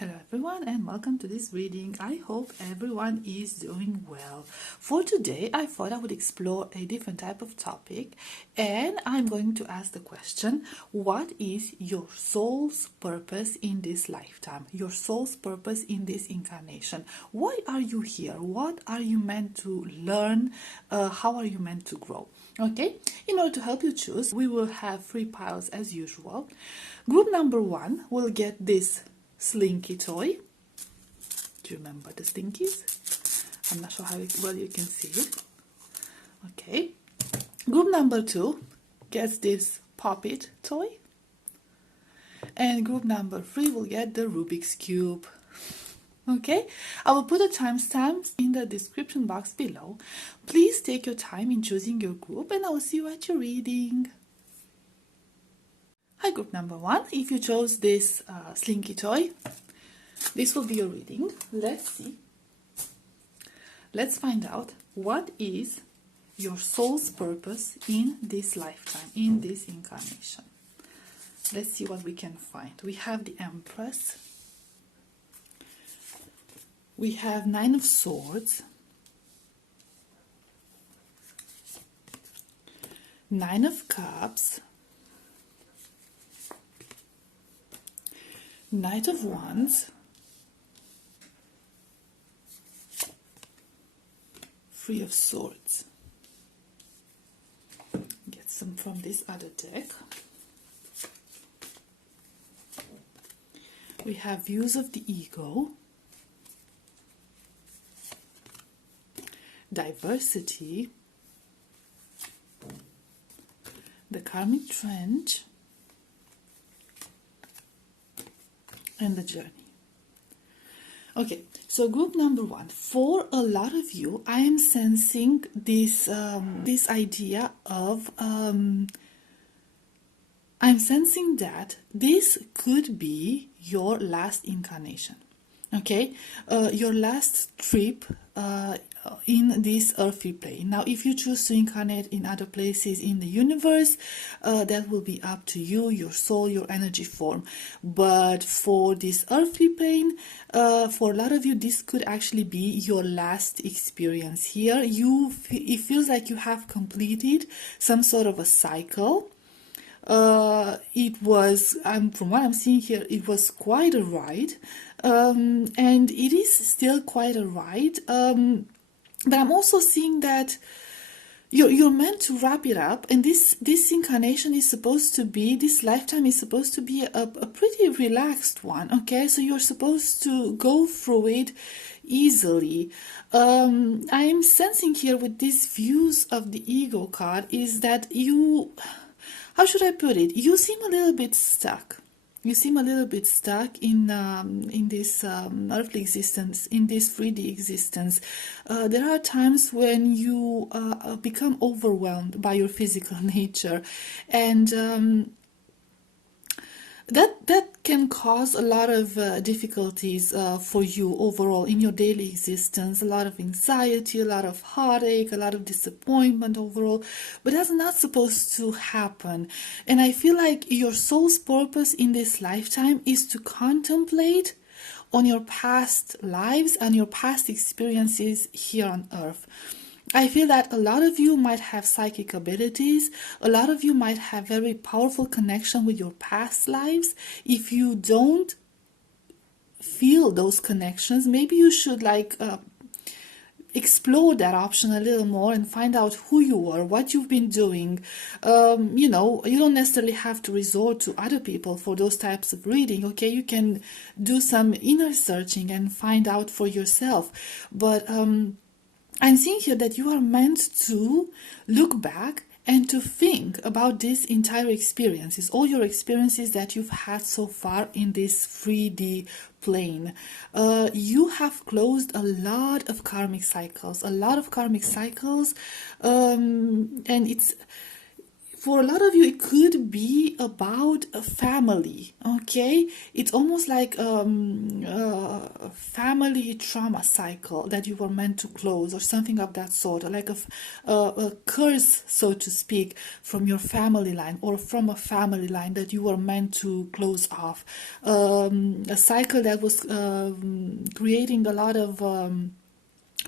Hello everyone and welcome to this reading. I hope everyone is doing well. For today, I thought I would explore a different type of topic and I'm going to ask the question, what is your soul's purpose in this lifetime? Your soul's purpose in this incarnation? Why are you here? What are you meant to learn? How are you meant to grow? Okay, in order to help you choose, we will have 3 piles as usual. Group number 1 will get this Slinky toy. Do you remember the Slinkies? I'm not sure how well you can see it. Okay. Group number 2 gets this Pop-It toy. And group number 3 will get the Rubik's Cube. Okay, I will put the timestamps in the description box below. Please take your time in choosing your group and I will see you at your reading. Hi, group number 1. If you chose this Slinky toy, this will be your reading. Let's see. Let's find out what is your soul's purpose in this lifetime, in this incarnation. Let's see what we can find. We have the Empress. We have 9 of Swords. 9 of Cups. Knight of Wands, 3 of Swords. Get some from this other deck. We have Views of the Ego, Diversity, the Karmic Trench, and the Journey. Okay, so group number 1. For a lot of you, I am sensing this this idea of I'm sensing that this could be your last incarnation. Okay, your last trip in this earthly plane. Now, if you choose to incarnate in other places in the universe, that will be up to you, your soul, your energy form. But for this earthly plane, for a lot of you, this could actually be your last experience here. It feels like you have completed some sort of a cycle. It was, from what I'm seeing here, it was quite a ride, and it is still quite a ride, but I'm also seeing that you're meant to wrap it up, and this incarnation is supposed to be, this lifetime is supposed to be a pretty relaxed one, okay? So you're supposed to go through it easily. I'm sensing here with these Views of the Ego card is that you... How should I put it? You seem a little bit stuck. You seem a little bit stuck in this earthly existence, in this 3D existence. There are times when you become overwhelmed by your physical nature, and that can cause a lot of difficulties for you overall in your daily existence, a lot of anxiety, a lot of heartache, a lot of disappointment overall, but that's not supposed to happen. And I feel like your soul's purpose in this lifetime is to contemplate on your past lives and your past experiences here on earth. I feel that a lot of you might have psychic abilities. A lot of you might have very powerful connection with your past lives. If you don't feel those connections, maybe you should explore that option a little more and find out who you are, what you've been doing. You know, you don't necessarily have to resort to other people for those types of reading, okay? You can do some inner searching and find out for yourself. But I'm seeing here that you are meant to look back and to think about this entire experiences, all your experiences that you've had so far in this 3D plane. You have closed a lot of karmic cycles, and it's for a lot of you, it could be about a family, okay? It's almost like a family trauma cycle that you were meant to close, or something of that sort, or like a curse, so to speak, from your family line, or from a family line that you were meant to close off. A cycle that was creating a lot of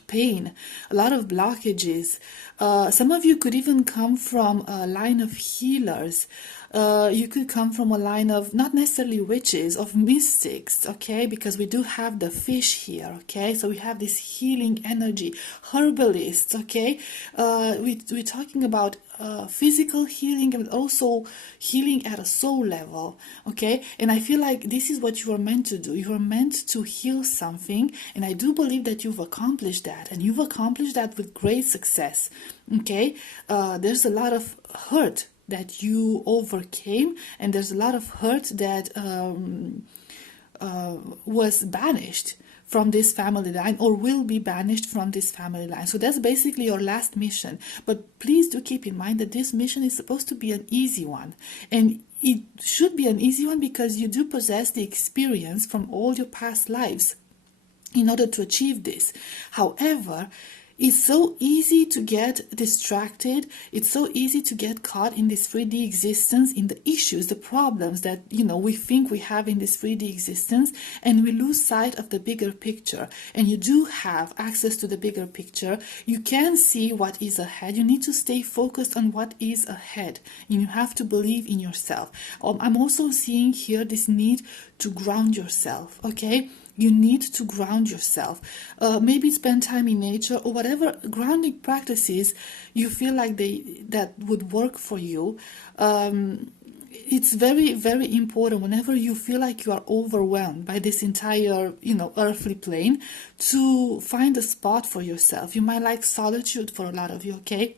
pain, a lot of blockages. Some of you could even come from a line of healers. You could come from a line of not necessarily witches, of mystics, okay? Because we do have the fish here, okay? So we have this healing energy, herbalists, okay? We're talking about physical healing and also healing at a soul level, okay? And I feel like this is what you are meant to do. You are meant to heal something, and I do believe that you've accomplished that, and you've accomplished that with great success, okay? There's a lot of hurt that you overcame, and there's a lot of hurt that was banished from this family line, or will be banished from this family line. So that's basically your last mission. But please do keep in mind that this mission is supposed to be an easy one. And it should be an easy one because you do possess the experience from all your past lives in order to achieve this. However, it's so easy to get distracted. It's so easy to get caught in this 3D existence, in the issues, the problems that, we think we have in this 3D existence, and we lose sight of the bigger picture. And you do have access to the bigger picture. You can see what is ahead. You need to stay focused on what is ahead. And you have to believe in yourself. I'm also seeing here this need to ground yourself, okay? You need to ground yourself. Maybe spend time in nature, or whatever grounding practices you feel like that would work for you. It's very, very important whenever you feel like you are overwhelmed by this entire, earthly plane, to find a spot for yourself. You might like solitude for a lot of you, okay?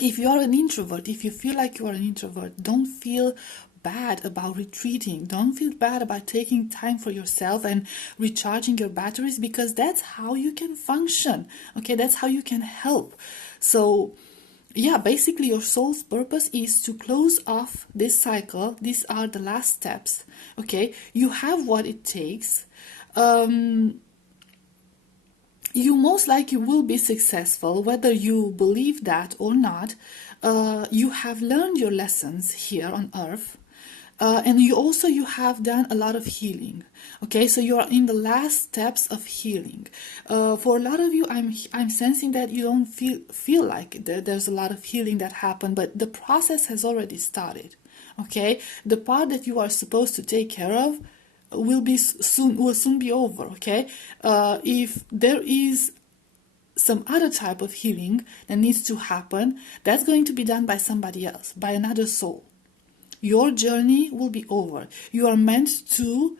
If you are an introvert, if you feel like you are an introvert, don't feel bad about retreating. Don't feel bad about taking time for yourself and recharging your batteries, because that's how you can function, okay? That's how you can help. So yeah, basically your soul's purpose is to close off this cycle. These are the last steps, okay? You have what it takes. You most likely will be successful, whether you believe that or not. You have learned your lessons here on earth. And you have done a lot of healing, okay? So you are in the last steps of healing. For a lot of you, I'm sensing that you don't feel like there's a lot of healing that happened, but the process has already started, okay? The part that you are supposed to take care of will soon be over, okay? If there is some other type of healing that needs to happen, that's going to be done by somebody else, by another soul. Your journey will be over. You are meant to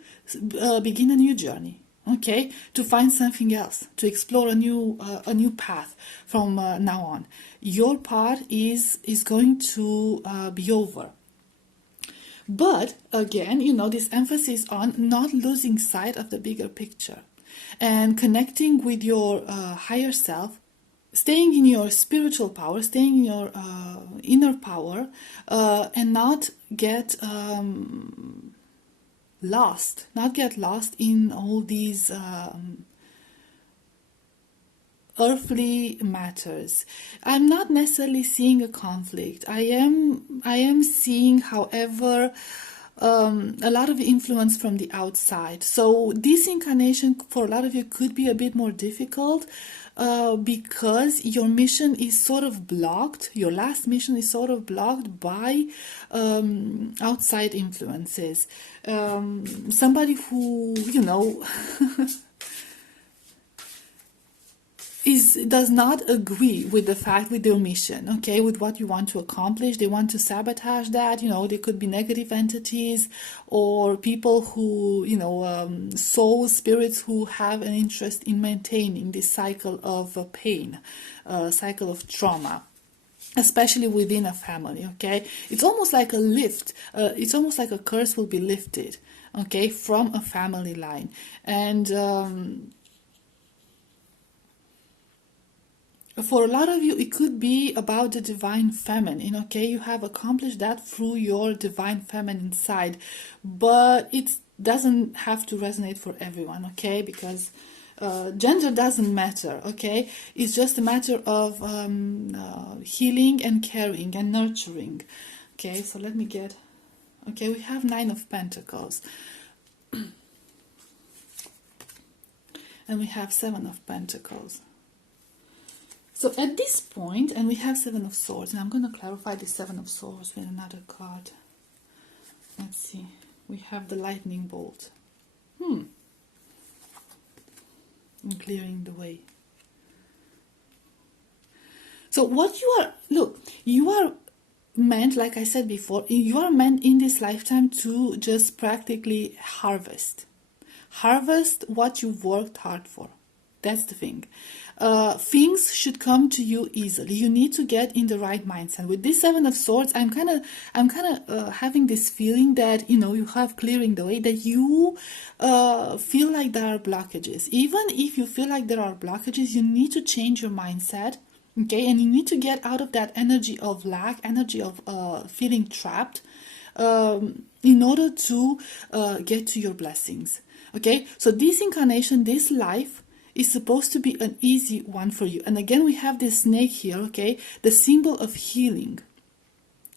begin a new journey, okay? To find something else, to explore a new path from now on. Your part is going to be over. But again, this emphasis on not losing sight of the bigger picture and connecting with your higher self, staying in your spiritual power, staying in your inner power, and not get lost in all these earthly matters. I'm not necessarily seeing a conflict. I am seeing, however, a lot of influence from the outside. So this incarnation for a lot of you could be a bit more difficult because your mission is sort of blocked. Your last mission is sort of blocked by outside influences. Somebody who, does not agree with your mission, okay, with what you want to accomplish. They want to sabotage that. They could be negative entities or people who, soul spirits who have an interest in maintaining this cycle of pain, cycle of trauma, especially within a family, okay? It's almost like a lift. It's almost like a curse will be lifted, okay, from a family line. And For a lot of you, it could be about the divine feminine, okay? You have accomplished that through your divine feminine side, but it doesn't have to resonate for everyone, okay? Because gender doesn't matter, okay? It's just a matter of healing and caring and nurturing, okay? So let me get, okay, we have Nine of Pentacles. And we have Seven of Pentacles. So at this point, and we have Seven of Swords, and I'm going to clarify the Seven of Swords with another card. Let's see. We have the lightning bolt. And clearing the way. So what you are, look, you are meant, like I said before, you are meant in this lifetime to just practically harvest. Harvest what you've worked hard for. That's the thing. Things should come to you easily. You need to get in the right mindset. With this Seven of Swords, I'm kind of having this feeling that, you know, you have clearing the way, that you feel like there are blockages. Even if you feel like there are blockages, you need to change your mindset. Okay, and you need to get out of that energy of lack, energy of feeling trapped, in order to get to your blessings. Okay, so this incarnation, this life, is supposed to be an easy one for you. And again, we have this snake here, okay, the symbol of healing.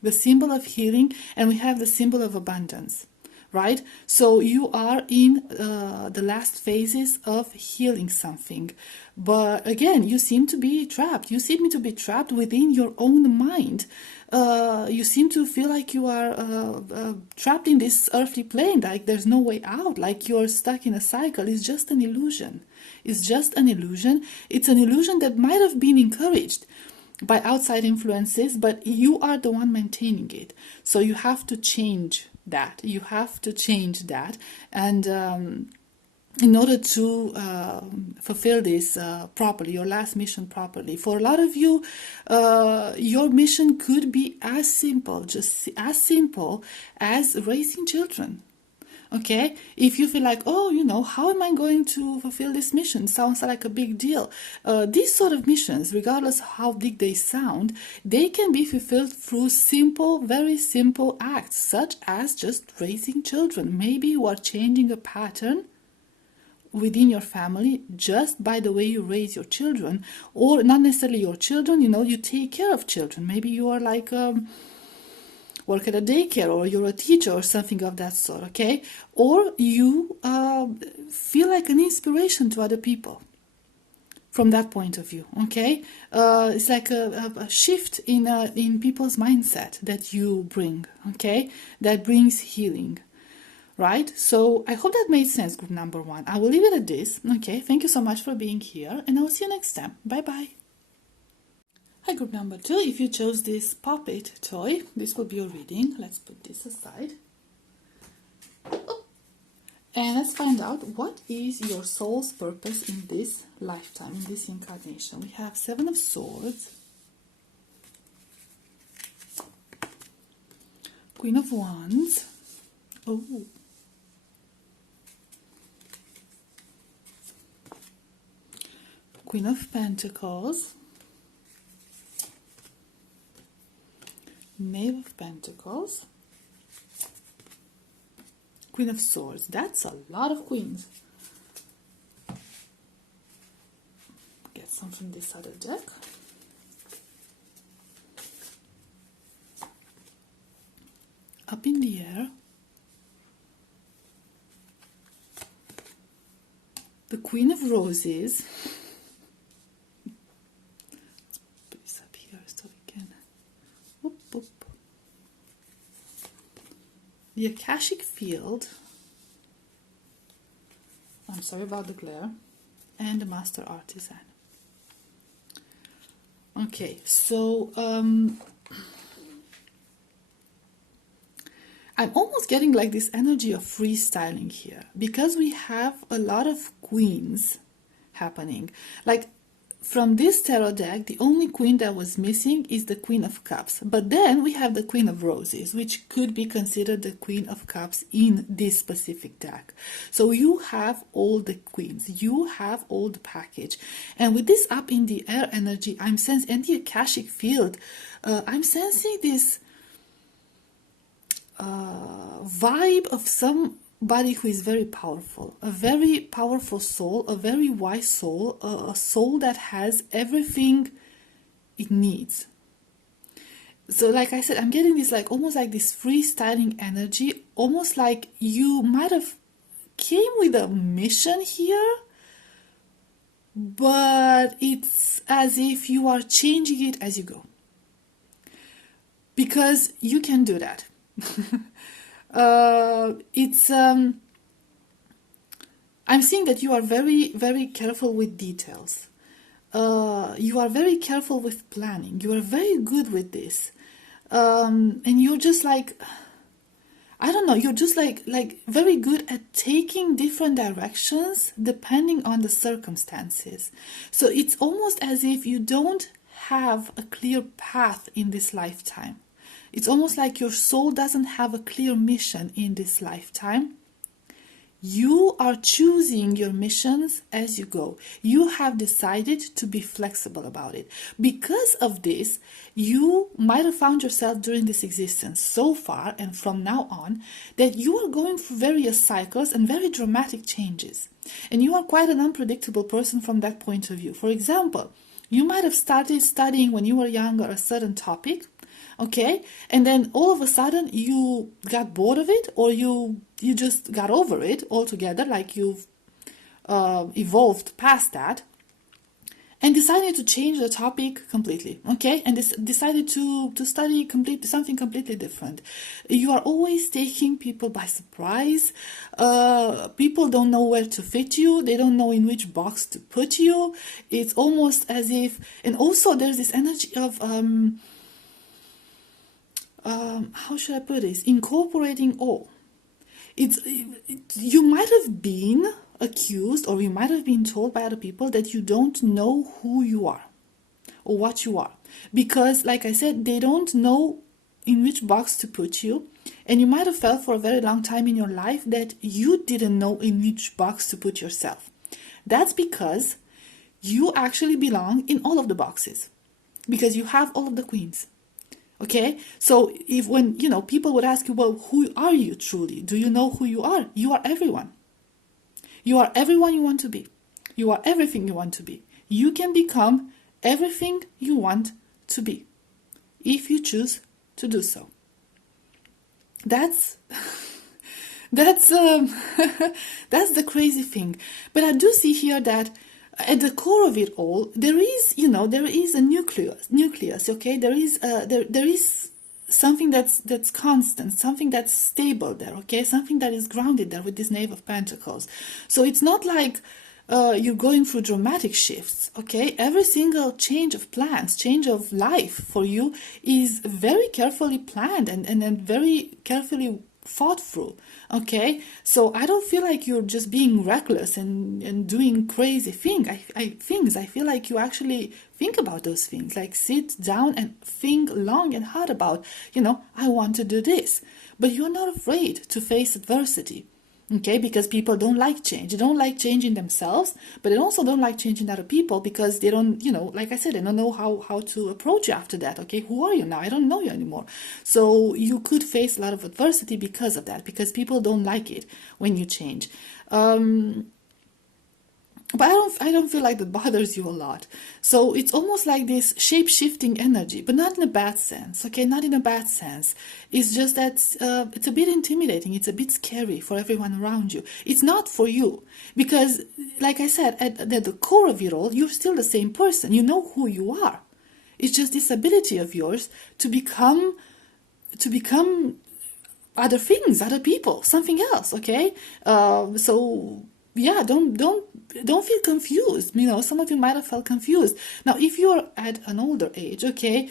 The symbol of healing, and we have the symbol of abundance, right? So you are in the last phases of healing something. But again, you seem to be trapped. You seem to be trapped within your own mind. You seem to feel like you are trapped in this earthly plane, like there's no way out, like you're stuck in a cycle. It's just an illusion. It's just an illusion. It's an illusion that might have been encouraged by outside influences, but you are the one maintaining it. So you have to change that. You have to change that. And in order to fulfill this properly, your last mission properly. For a lot of you, your mission could be as simple, just as simple as raising children. Okay, if you feel like, oh, you know, how am I going to fulfill this mission? Sounds like a big deal. These sort of missions, regardless of how big they sound, they can be fulfilled through simple, very simple acts, such as just raising children. Maybe you are changing a pattern within your family just by the way you raise your children, or not necessarily your children, you know, you take care of children. Maybe you are like work at a daycare, or you're a teacher or something of that sort, okay? Or you feel like an inspiration to other people from that point of view, okay? It's like a shift in people's mindset that you bring, okay? That brings healing, right? So I hope that made sense, group number one. I will leave it at this, okay? Thank you so much for being here, and I will see you next time. Bye-bye. Hi, group number two. If you chose this puppet toy, this will be your reading. Let's put this aside. Oh. And let's find out what is your soul's purpose in this lifetime, in this incarnation. We have Seven of Swords, Queen of Wands, oh, Queen of Pentacles, Knave of Pentacles, Queen of Swords. That's a lot of queens. Get some from this other deck. Up in the air. The Queen of Roses. The Akashic Field, I'm sorry about the glare, and the Master Artisan. Okay, so I'm almost getting like this energy of freestyling here, because we have a lot of queens happening. Like, from this tarot deck, the only queen that was missing is the Queen of Cups. But then we have the Queen of Roses, which could be considered the Queen of Cups in this specific deck. So you have all the queens, you have all the package. And with this up in the air energy, I'm sensing, and the Akashic field, I'm sensing this vibe of somebody who is very powerful, a very powerful soul, a very wise soul, a soul that has everything it needs. So like I said, I'm getting this like almost like this freestyling energy, almost like you might have came with a mission here, but it's as if you are changing it as you go, because you can do that. I'm seeing that you are very, very careful with details. You are very careful with planning. You are very good with this. And you're just like, I don't know, you're just like very good at taking different directions depending on the circumstances. So it's almost as if you don't have a clear path in this lifetime. It's almost like your soul doesn't have a clear mission in this lifetime. You are choosing your missions as you go. You have decided to be flexible about it. Because of this, you might have found yourself during this existence so far and from now on that you are going through various cycles and very dramatic changes. And you are quite an unpredictable person from that point of view. For example, you might have started studying when you were younger a certain topic, okay, and then all of a sudden you got bored of it, or you just got over it altogether, like you've evolved past that, and decided to change the topic completely, okay, and decided to study something completely different. You are always taking people by surprise. People don't know where to fit you. They don't know in which box to put you. It's almost as if, and also there's this energy of how should I put this? Incorporating all. You might have been accused, or you might have been told by other people that you don't know who you are or what you are, because, like I said, they don't know in which box to put you, and you might have felt for a very long time in your life that you didn't know in which box to put yourself. That's because you actually belong in all of the boxes, because you have all of the queens. Okay, so if when people would ask you, well, who are you truly? Do you know who you are? You are everyone. You are everyone you want to be. You are everything you want to be. You can become everything you want to be if you choose to do so. That's that's the crazy thing. But I do see here that at the core of it all, there is a nucleus. Okay, there is something that's constant, something that's stable there. Okay, something that is grounded there with this Knave of Pentacles. So it's not like you're going through dramatic shifts. Okay, every single change of plans, change of life for you is very carefully planned and very carefully thought through. Okay, so I don't feel like you're just being reckless and doing crazy things. I feel like you actually think about those things, like sit down and think long and hard about, I want to do this, but you're not afraid to face adversity. Okay, because people don't like change. They don't like changing themselves, but they also don't like changing other people because they don't, like I said, they don't know how to approach you after that. Okay, who are you now? I don't know you anymore. So you could face a lot of adversity because of that, because people don't like it when you change. But I don't feel like that bothers you a lot. So it's almost like this shape-shifting energy, but not in a bad sense, okay? Not in a bad sense. It's just that it's a bit intimidating. It's a bit scary for everyone around you. It's not for you because, like I said, at the core of it all, you're still the same person. You know who you are. It's just this ability of yours to become other things, other people, something else, okay? So yeah, don't feel confused. Some of you might have felt confused. Now, if you're at an older age, okay,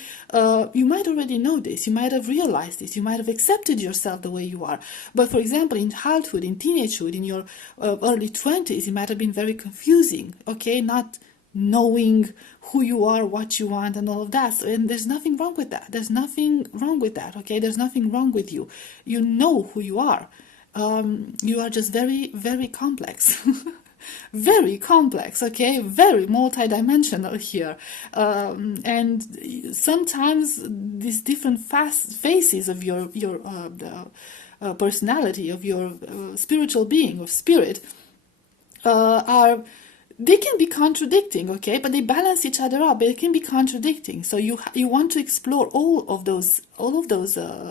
you might already know this. You might have realized this. You might have accepted yourself the way you are. But for example, in childhood, in teenagehood, in your early 20s, it might have been very confusing, okay? Not knowing who you are, what you want, and all of that. So, and there's nothing wrong with that. There's nothing wrong with that, okay? There's nothing wrong with you. You know who you are. You are just very, very complex. Very complex, okay? Very multidimensional here. And sometimes these different phases of your personality, of your spiritual being, of spirit, they can be contradicting, okay, but they balance each other out, but it can be contradicting. So you want to explore all of those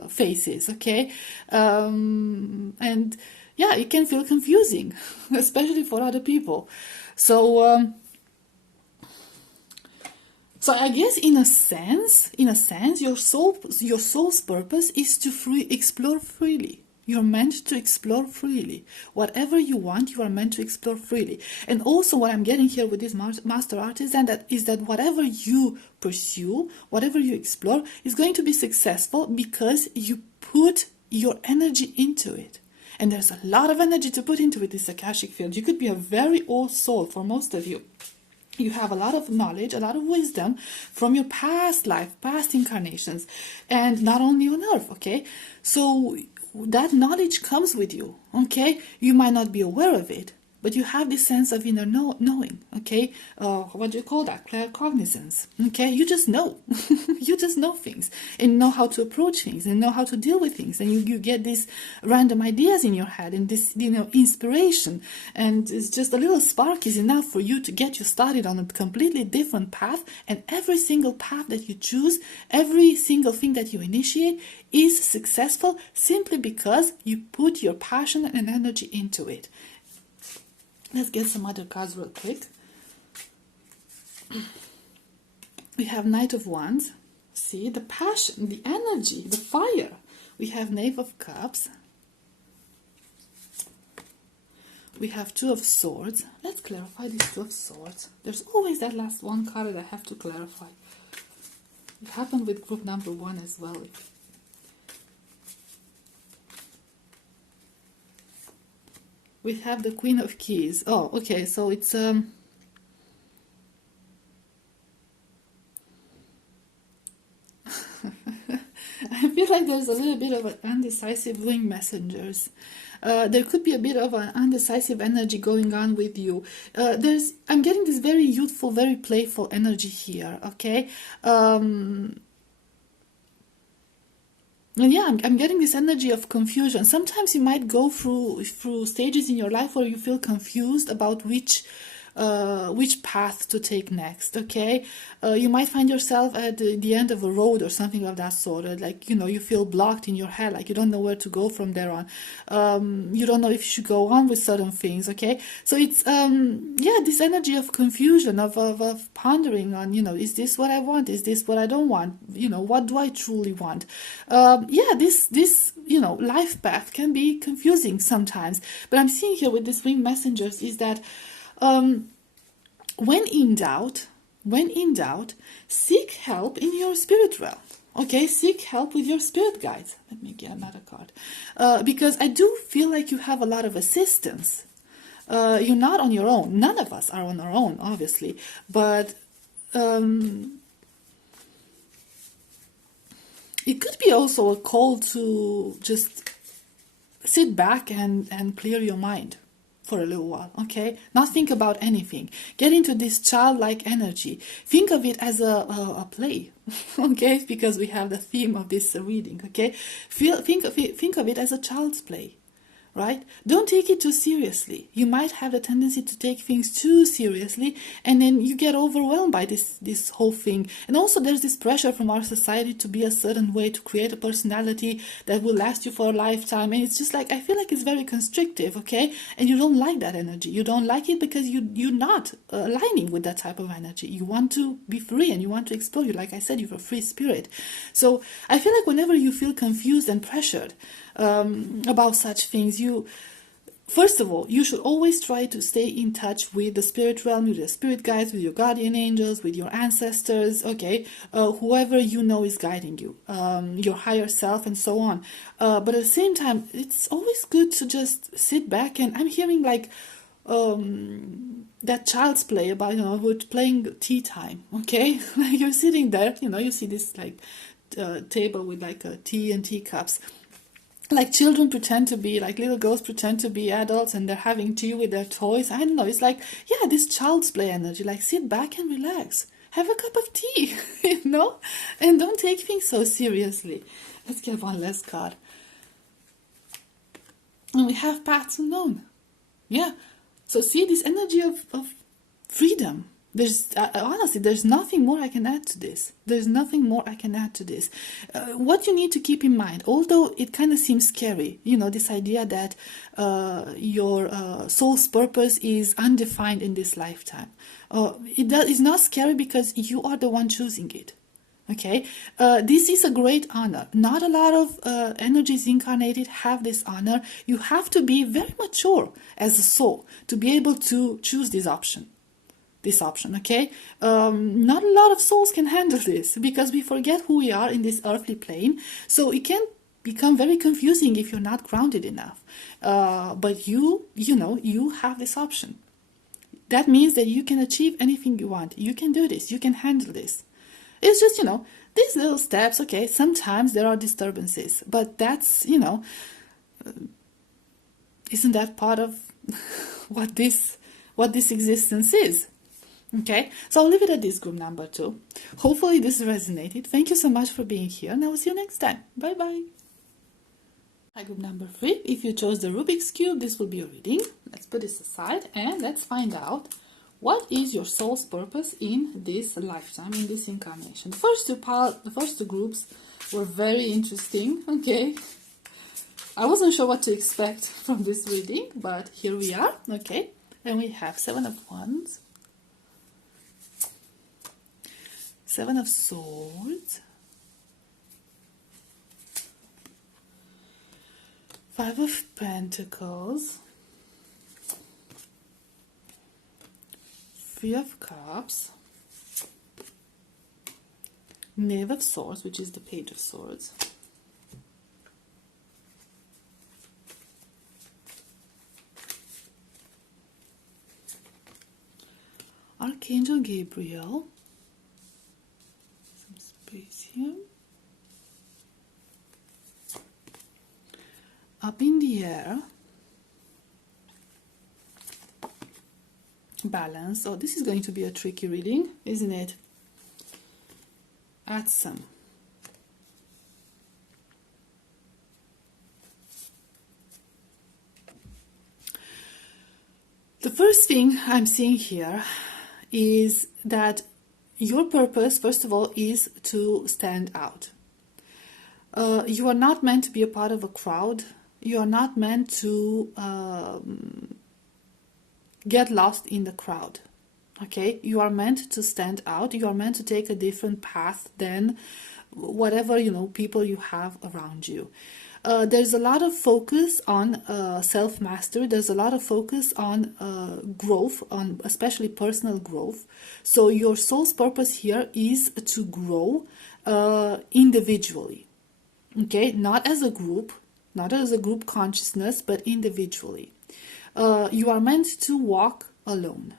phases, okay, and yeah, it can feel confusing, especially for other people. So so I guess in a sense, your soul's purpose is to explore freely. You're meant to explore freely. Whatever you want, you are meant to explore freely. And also what I'm getting here with this master artisan is that whatever you pursue, whatever you explore, is going to be successful because you put your energy into it. And there's a lot of energy to put into it, this Akashic field. You could be a very old soul for most of you. You have a lot of knowledge, a lot of wisdom from your past life, past incarnations, and not only on earth, okay? So that knowledge comes with you, okay? You might not be aware of it, but you have this sense of inner knowing, okay? What do you call that? Claircognizance, okay? You just know. You just know things and know how to approach things and know how to deal with things. And you get these random ideas in your head and this, inspiration. And it's just a little spark is enough for you to get you started on a completely different path. And every single path that you choose, every single thing that you initiate is successful simply because you put your passion and energy into it. Let's get some other cards real quick. We have Knight of Wands. See, the passion, the energy, the fire. We have Knave of Cups. We have Two of Swords. Let's clarify this Two of Swords. There's always that last one card that I have to clarify. It happened with group number 1 as well. We have the Queen of Keys. Oh, okay, so it's I feel like there's a little bit of an undecisive wing messengers. There could be a bit of an undecisive energy going on with you. I'm getting this very youthful, very playful energy here, okay? And yeah, I'm getting this energy of confusion. Sometimes you might go through stages in your life where you feel confused about which path to take next, okay? You might find yourself at the end of a road or something of that sort, or like, you feel blocked in your head, like you don't know where to go from there on. You don't know if you should go on with certain things, okay? So it's, this energy of confusion, of pondering on, is this what I want? Is this what I don't want? What do I truly want? This life path can be confusing sometimes. But I'm seeing here with these winged messengers is that when in doubt, seek help in your spirit realm. Okay, seek help with your spirit guides. Let me get another card. Because I do feel like you have a lot of assistance. You're not on your own. None of us are on our own, obviously. But it could be also a call to just sit back and clear your mind for a little while, okay? Not think about anything. Get into this childlike energy. Think of it as a play, okay? Because we have the theme of this reading, okay? Think of it as a child's play, right? Don't take it too seriously. You might have the tendency to take things too seriously, and then you get overwhelmed by this whole thing. And also there's this pressure from our society to be a certain way, to create a personality that will last you for a lifetime. And it's just like, I feel like it's very constrictive, okay? And you don't like that energy. You don't like it because you're not aligning with that type of energy. You want to be free and you want to explore. Like I said, you're a free spirit. So I feel like whenever you feel confused and pressured about such things, first of all, you should always try to stay in touch with the spirit realm, with your spirit guides, with your guardian angels, with your ancestors, okay, whoever you know is guiding you, your higher self, and so on. But at the same time, it's always good to just sit back, and I'm hearing like that child's play about, you know, with playing tea time, okay? Like you're sitting there, you know, you see this like table with like a tea and teacups. Like children pretend to be, like little girls pretend to be adults and they're having tea with their toys. I don't know, it's like, yeah, this child's play energy, like sit back and relax. Have a cup of tea, you know? And don't take things so seriously. Let's get one last card. And we have paths unknown. Yeah. So see this energy of freedom. There's honestly, there's nothing more I can add to this. There's nothing more I can add to this. What you need to keep in mind, although it kind of seems scary, you know, this idea that your soul's purpose is undefined in this lifetime. It's not scary because you are the one choosing it. Okay, this is a great honor. Not a lot of energies incarnated have this honor. You have to be very mature as a soul to be able to choose this option. Okay? Not a lot of souls can handle this because we forget who we are in this earthly plane. So it can become very confusing if you're not grounded enough. But you know, you have this option. That means that you can achieve anything you want. You can do this. You can handle this. It's just, you know, these little steps, okay, sometimes there are disturbances, but that's, you know, isn't that part of what this existence is? Okay, so I'll leave it at this, group number 2. Hopefully this resonated. Thank you so much for being here, and I will see you next time. Bye-bye. Hi, group number 3. If you chose the Rubik's Cube, this will be a reading. Let's put this aside, and let's find out what is your soul's purpose in this lifetime, in this incarnation. The first two groups were very interesting, okay? I wasn't sure what to expect from this reading, but here we are, okay? And we have 7 of Wands, 7 of Swords, 5 of Pentacles, 3 of Cups, Knave of Swords, which is the Page of Swords, Archangel Gabriel, some space here, Up in the Air, Balance. Oh, this is going to be a tricky reading, isn't it? Add some. The first thing I'm seeing here is that your purpose, first of all, is to stand out. You are not meant to be a part of a crowd. You are not meant to get lost in the crowd. Okay, you are meant to stand out. You are meant to take a different path than whatever, you know, people you have around you. There's a lot of focus on self-mastery. There's a lot of focus on growth, on especially personal growth. So your soul's purpose here is to grow individually. Okay, not as a group, not as a group consciousness, but individually. You are meant to walk alone.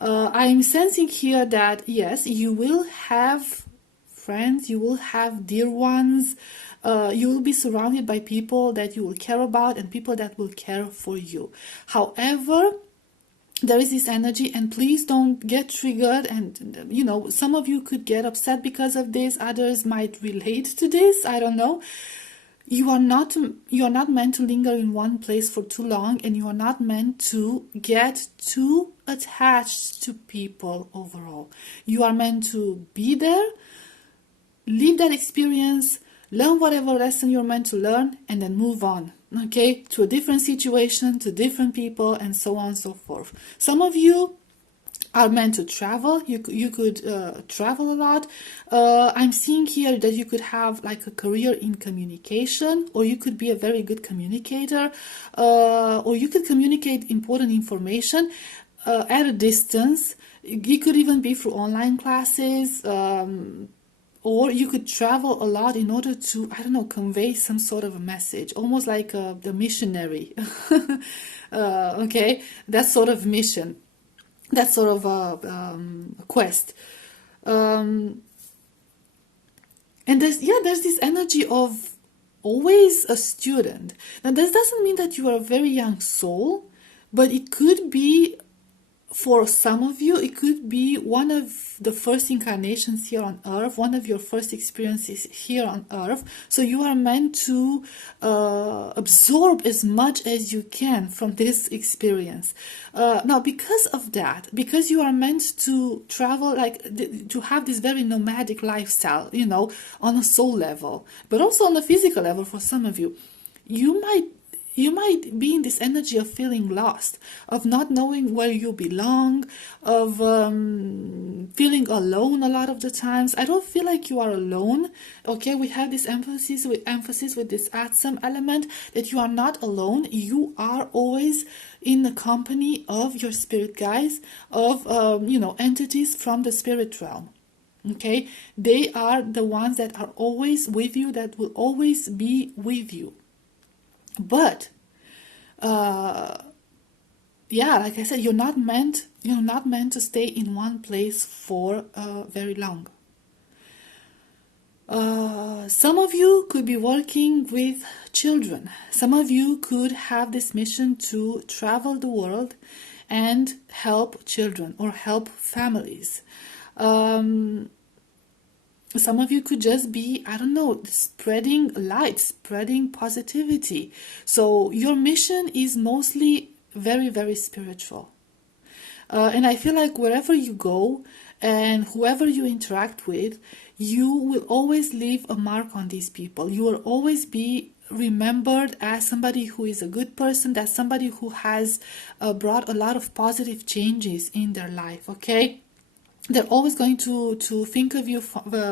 I'm sensing here that, yes, you will have friends, you will have dear ones, you will be surrounded by people that you will care about and people that will care for you. However, there is this energy, and please don't get triggered, and you know, some of you could get upset because of this, others might relate to this, I don't know. You are not meant to linger in one place for too long, and you are not meant to get too attached to people overall. You are meant to be there, live that experience, learn whatever lesson you're meant to learn, and then move on, okay, to a different situation, to different people, and so on and so forth. Some of you are meant to travel. You could travel a lot. I'm seeing here that you could have like a career in communication, or you could be a very good communicator, or you could communicate important information at a distance. It could even be through online classes, or you could travel a lot in order to, I don't know, convey some sort of a message, almost like the missionary. Okay, that sort of mission, that sort of quest. And there's this energy of always a student. Now, this doesn't mean that you are a very young soul, but it could be, for some of you, it could be one of the first incarnations here on earth, one of your first experiences here on earth. So you are meant to absorb as much as you can from this experience. Now, because of that, because you are meant to travel, like to have this very nomadic lifestyle, you know, on a soul level, but also on a physical level for some of you, you might be in this energy of feeling lost, of not knowing where you belong, of feeling alone a lot of the times. I don't feel like you are alone. Okay, we have this emphasis with this atom element that you are not alone. You are always in the company of your spirit guides, of entities from the spirit realm. Okay, they are the ones that are always with you, that will always be with you. But like I said, you're not meant to stay in one place for very long. Some of you could be working with children. Some of you could have this mission to travel the world and help children or help families. Some of you could just be, I don't know, spreading light, spreading positivity. So your mission is mostly very, very spiritual. And I feel like wherever you go and whoever you interact with, you will always leave a mark on these people. You will always be remembered as somebody who is a good person, as somebody who has brought a lot of positive changes in their life, okay? They're always going to think of you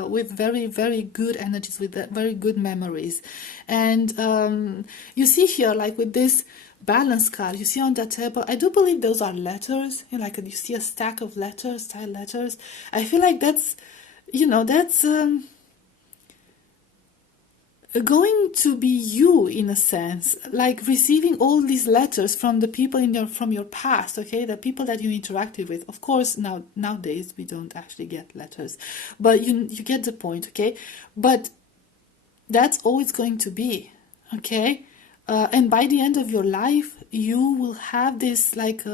with very, very good energies, with very good memories. And you see here, like with this balance card, you see on the table, I do believe those are letters. You know, like you see a stack of letters, style letters. I feel like that's going to be you, in a sense, like receiving all these letters from the people from your past, okay, the people that you interacted with. Of course, nowadays we don't actually get letters, but you get the point, okay? But that's always going to be, okay? And by the end of your life, you will have this like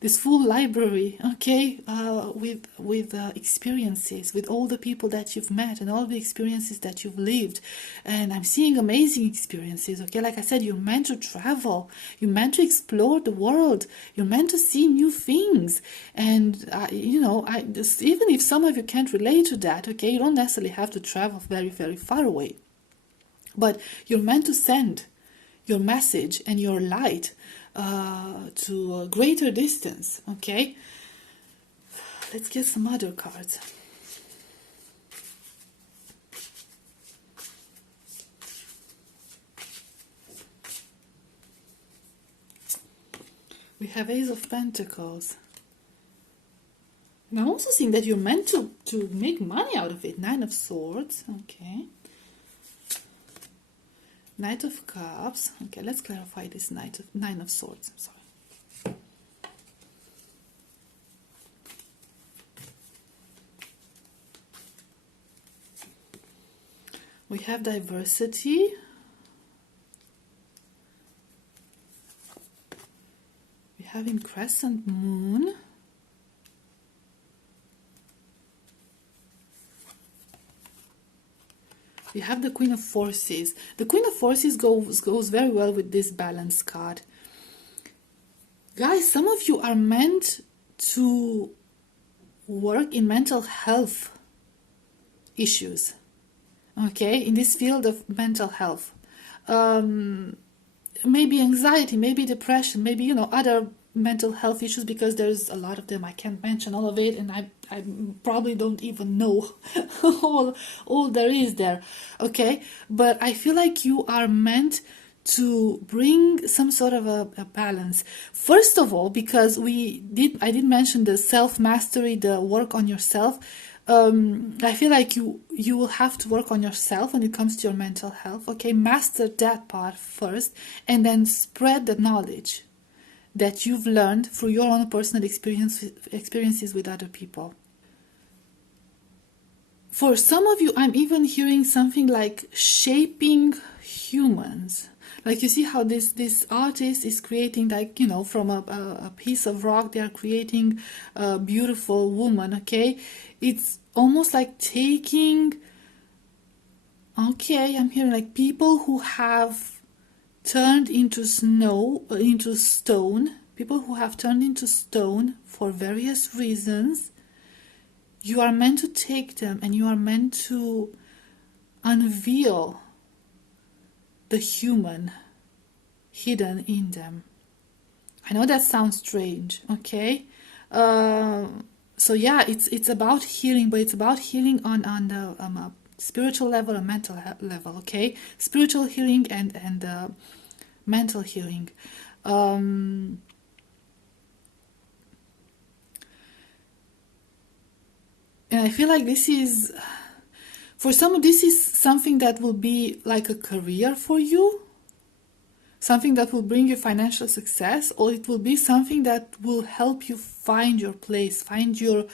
this full library, okay, with experiences, with all the people that you've met and all the experiences that you've lived. And I'm seeing amazing experiences, okay? Like I said, you're meant to travel, you're meant to explore the world, you're meant to see new things. And even if some of you can't relate to that, okay, you don't necessarily have to travel very, very far away, but you're meant to send your message and your light to a greater distance, okay? Let's get some other cards. We have Ace of Pentacles. And I'm also seeing that you're meant to make money out of it. Nine of Swords, okay. Knight of Cups. Okay, let's clarify this Nine of Swords. I'm sorry. We have diversity. We have in Crescent Moon. We have the Queen of Forces. The Queen of Forces goes very well with this balance card. Guys, some of you are meant to work in mental health issues, okay, in this field of mental health. Maybe anxiety, maybe depression, maybe, other mental health issues, because there's a lot of them. I can't mention all of it, and I probably don't even know all there is there, okay? But I feel like you are meant to bring some sort of a balance. First of all, because I did mention the self-mastery, the work on yourself. I feel like you will have to work on yourself when it comes to your mental health. Okay, master that part first, and then spread the knowledge that you've learned through your own personal experiences with other people. For some of you, I'm even hearing something like shaping humans. Like, you see how this artist is creating, like, you know, from a piece of rock, they are creating a beautiful woman, okay? It's almost like taking, okay, I'm hearing like people who have turned into stone, people who have turned into stone for various reasons. You are meant to take them and you are meant to unveil the human hidden in them. I know that sounds strange, okay? So yeah, it's about healing, but it's about healing on the spiritual level and mental level, okay? Spiritual healing and mental healing. And I feel like this is, for some, this is something that will be like a career for you, something that will bring you financial success, or it will be something that will help you find your place, find your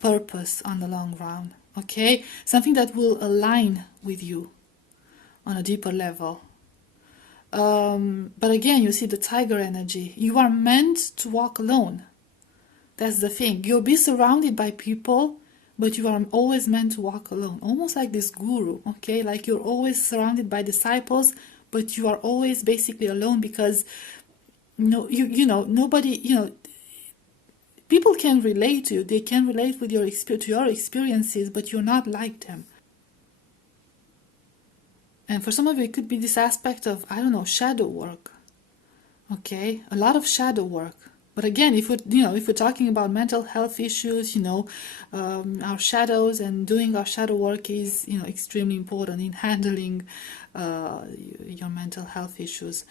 purpose on the long run, okay? Something that will align with you on a deeper level. But again, you see the tiger energy. You are meant to walk alone. That's the thing. You'll be surrounded by people, but you are always meant to walk alone. Almost like this guru, okay? Like you're always surrounded by disciples, but you are always basically alone because you know nobody, you know, people can relate to you. They can relate with your experiences, but you're not like them. And for some of you, it could be this aspect of, I don't know, shadow work. Okay, a lot of shadow work. But again, if we're talking about mental health issues, our shadows and doing our shadow work is, extremely important in handling your mental health issues.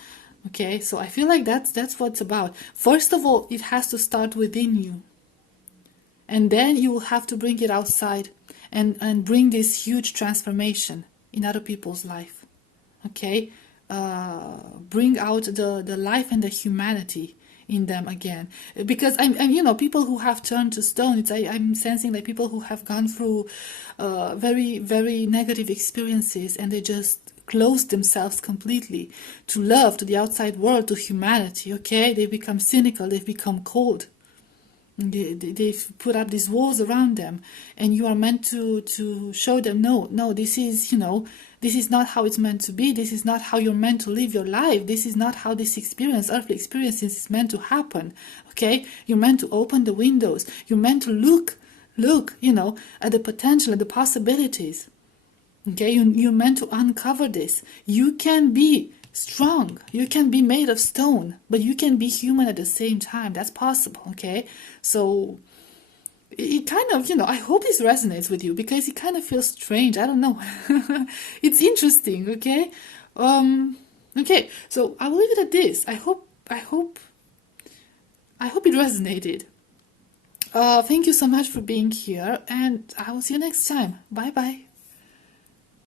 Okay, so I feel like that's what it's about. First of all, it has to start within you, and then you will have to bring it outside and bring this huge transformation in other people's life. Okay, bring out the life and the humanity in them again, because I'm people who have turned to stone, I'm sensing like people who have gone through very, very negative experiences, and they just closed themselves completely to love, to the outside world, to humanity. Okay, they become cynical, they've become cold. They've put up these walls around them, and you are meant to show them, no, this is, this is not how it's meant to be. This is not how you're meant to live your life. This is not how this earthly experience is meant to happen. Okay, you're meant to open the windows. You're meant to look, at the potential, at the possibilities. Okay, you're meant to uncover this. You can be strong, you can be made of stone, but you can be human at the same time. That's possible. Okay, so it kind of, I hope this resonates with you, because it kind of feels strange. I don't know. It's interesting. Okay, okay, so I will leave it at this. I hope it resonated. Thank you so much for being here, and I will see you next time. Bye bye.